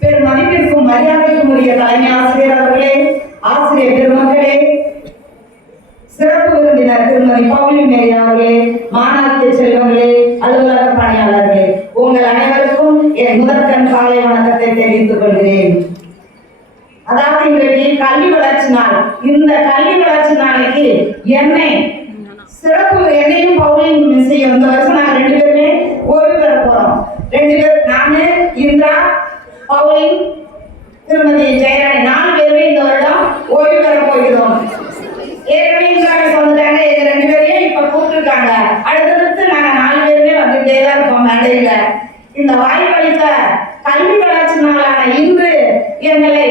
பெருமதிப்பிற்கும் மரியாதைக்கும் உரிய தலைமை ஆசிரியர் அவர்களே, ஆசிரியர் பெருமக்களே, சிறப்பு விருந்தினர் திருமதி பவுலின் மேரி அவர்களே, மாணாக்கிய செல்வங்களே, அலுவலக பணியாளர்களே, உங்கள் அனைவருக்கும் என் முதற்கண் காலை வணக்கத்தை தெரிவித்துக் கொள்கிறேன். அதாவது இன்றைக்கு கல்வி வளர்ச்சி நாள். இந்த கல்வி வளர்ச்சி நாளைக்கு என்னையும் பவுலின் மிஸ்ஸையும் இந்த வருஷம் நாங்கள் 2 பேருமே ஓய்வு பெற போறோம். 2 பேர், நானு, இந்திரா, பவுலின், திருமதி ஜெயராணி 4 பேருமே இந்த வருடம் ஓய்வு பெற போகிறோம். ஏற்கனவே இந்திராவை சொல்லிட்டாங்க, எங்க 2 பேரையும் இப்ப கூப்பிட்டுருக்காங்க. அடுத்தடுத்து நாங்க 4 பேருமே வந்துட்டே தான் இருக்கோம் மேடையில. இந்த வாய்ப்பளித்த கல்வி வளர்ச்சி நாளான இன்று எங்களை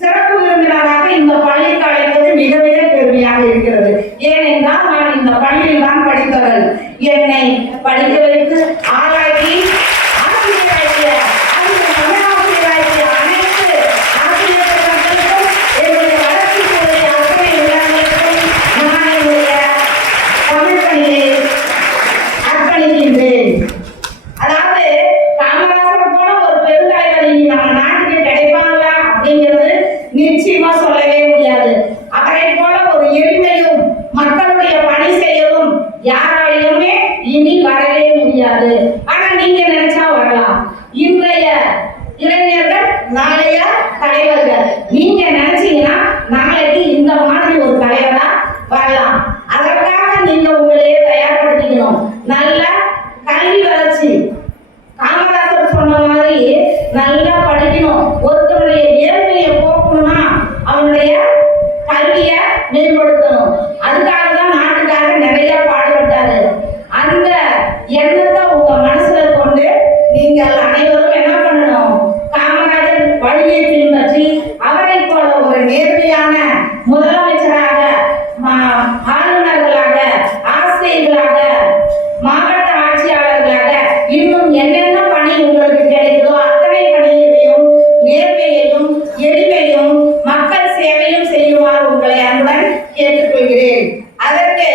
சிறப்பு விருந்தினராக இந்த பள்ளிக்கு அழைப்பது மிக மிக பெருமையாக இருக்கிறது. ஏனென்றால் நான் இந்த பள்ளியில் தான் படித்தவள். என்னை படிக்க வைத்து ஆராய்ச்சி ஆசிரியராகிய அனைத்து ஆசிரியர்களுக்கும் என்னுடைய வளர்ச்சிக்குரிய அத்தனை உள்ளங்களுக்கும் நான் என்னுடைய தமிழ் பணியை அர்ப்பணிக்கின்றேன். அதாவது காமராசர் போல ஒரு பெருந்தலைவர் இனி நம்ம நாட்டுக்கு கிடைப்பாங்களா அப்படிங்கிறது நிச்சயமா சொல்லவே முடியாது. அவரை போல ஒரு எளிமையும் மக்களுடைய பணி செய்யவும் யாராலையுமே இனி வரவே முடியாது. ஆனா நீங்க நினைச்சா வரலாம். இன்றைய இளைஞர்கள் நாளைய தலைவர்கள். நீங்க நினைச்சீங்கன்னா நாளைக்கு இந்த மாதிரி ஒரு தலைவரா வரலாம். அதற்காக நீங்க உங்களையே தயார்படுத்திக்கணும். நல்ல கல்வி வளர்ச்சி, காமராசர் சொன்ன மாதிரி நல்லா படிக்கணும். ஒருத்தருடைய ஏழ்மையை போக்கணும்னா அவனுடைய கல்வியை மேம்படுத்தணும். அதுக்காக தான் நாட்டுக்காக நிறைய பாடுபட்டாரு. அந்த எண்ணத்தை உங்க மனசுல கொண்டு நீங்கள் அனைவரும் என்ன பண்ணணும்? காமராஜர் வழியை பின்பற்றி அவரை போல ஒரு நேர்மையான முதலமைச்சராக, ஆளுநர்களாக, ஆசிரியர்களாக, மாவட்ட ஆட்சியாளர்களாக இன்னும் என்னென்ன பணி உங்களுக்கு கிடைக்குதோ அத்தனை பணியையும் நேர்மையையும் எளிமையும் மக்கள் சேவையும் செய்யுமாறு உங்களை அன்புடன் கேட்டுக்கொள்கிறேன். அதற்கு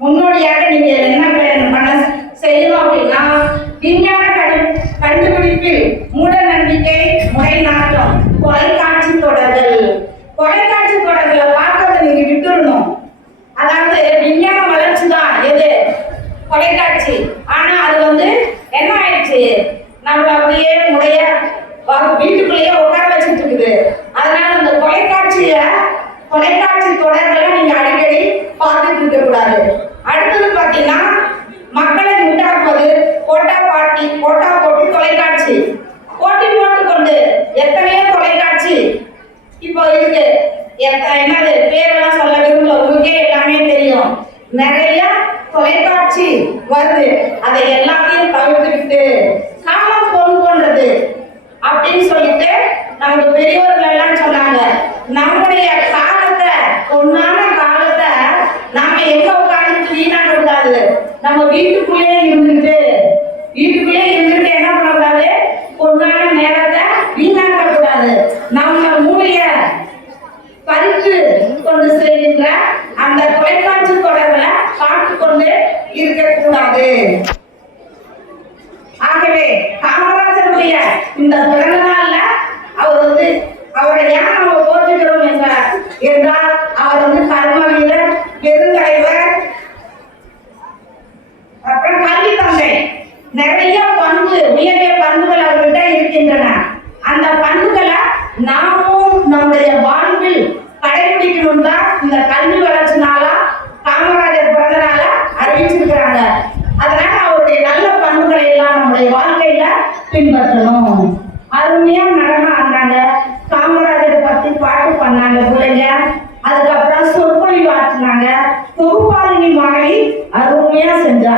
முன்னோடியாக நீங்க என்ன பண்ண செய்யணும் அப்படின்னா, விஞ்ஞான கண்டுபிடிப்பில் மூட நம்பிக்கை, முறை நாட்டம், தொலைக்காட்சி தொடர்கள். தொலைக்காட்சி தொடர்களை பார்க்கறத நீங்க விட்டுடணும். அதாவது விஞ்ஞான வளர்ச்சி தான் எது? தொலைக்காட்சி. ஆனா அது என்ன ஆயிடுச்சு, நம்மள அப்படியே முறைய வீட்டுக்குள்ளேயே உட்கார வச்சுட்டு இருக்குது. அதனால அந்த தொலைக்காட்சி தொடர்களை நீங்க அடிக்கடி பார்த்துட்டு இருக்க கூடாது. அடுத்தது பாத்தீங்கன்னா, மக்களை உண்டாக்குவது போட்டா போட்டு தொலைக்காட்சி போட்டி போட்டுக்கொண்டு எத்தனையோ தொலைக்காட்சி இப்போ இருக்கு. என்னது பேரெல்லாம் சொல்ல விரும்பல, உங்களுக்கே எல்லாமே தெரியும். நிறைய தொலைக்காட்சி வருது. அதை எல்லாத்தையும் தவிர்த்துக்கிட்டு காலம் பொன் போன்றது அப்படின்னு சொல்லிட்டு நமக்கு பெரியவர்கள் எல்லாம் சொன்னாங்க. நம்முடைய காலத்தை, பொன்னான காலத்தை நாம எங்க உட்கார்ந்து வீணாக்க கூடாது. நம்ம வீட்டுக்குள்ளே இருந்துட்டு என்ன பண்ணக்கூடாது? பொன்னான நேரத்தை வீணாக்க கூடாது. நம்ம மூளைய பறித்து கொண்டு செய்கின்ற அந்த தொலைக்காட்சி தொடர்களை பார்த்து கொண்டு இருக்கக்கூடாது. ஆகவே காமராஜருடைய இந்த பிறந்த நாள்ல அவரை ஏன் நம்ம போற்றுகிறோம் என்றால் அவர் கர்ம வீரர், பெருந்தலைவர், அப்புறம் கல்வி தந்தை. நிறைய உயரிய பண்புகள் அவர்கிட்ட இருக்கின்றன. அந்த பண்புகளை நாமும் நம்முடைய வாழ்வில் கடைபிடிக்கணும் தான் இந்த கல்வி வளர்ச்சி நாளா காமராஜர் பிறந்த நாளா அறிவிச்சிருக்கிறாங்க. அதனால அவருடைய நல்ல பண்புகளை எல்லாம் நம்முடைய வாழ்க்கையில பின்பற்றணும். அருமையா நடனம் ஆடினாங்க, காமராஜர் பத்தி பாட்டு பண்ணாங்க பிள்ளைங்க. அதுக்கப்புறம் சொற்பொழிவு ஆற்றினாங்க. தொகுப்பாளினி மகளை அருமையா செஞ்சா.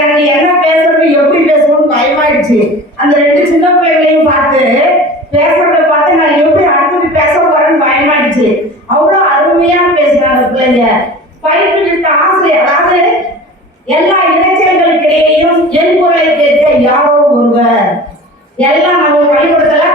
எனக்கு என்ன பேசுறது, எப்படி பேசணும்னு பயமாயிடுச்சு. அந்த 2 சின்ன பிள்ளைகளையும் பேசுறத பார்த்து நான் எப்படி அடுத்தது பேச போறேன்னு பயமாயிடுச்சு. அவ்வளவு அருமையா பேசுறாங்க பிள்ளைங்க. பயிற்றுவித்த ஆசிரியர், அதாவது எல்லா இளைஞர்களுக்கிடையேயும் என் குரலை கேட்க யாரோ ஒருவர், எல்லாம் நம்ம வழிபடுத்தல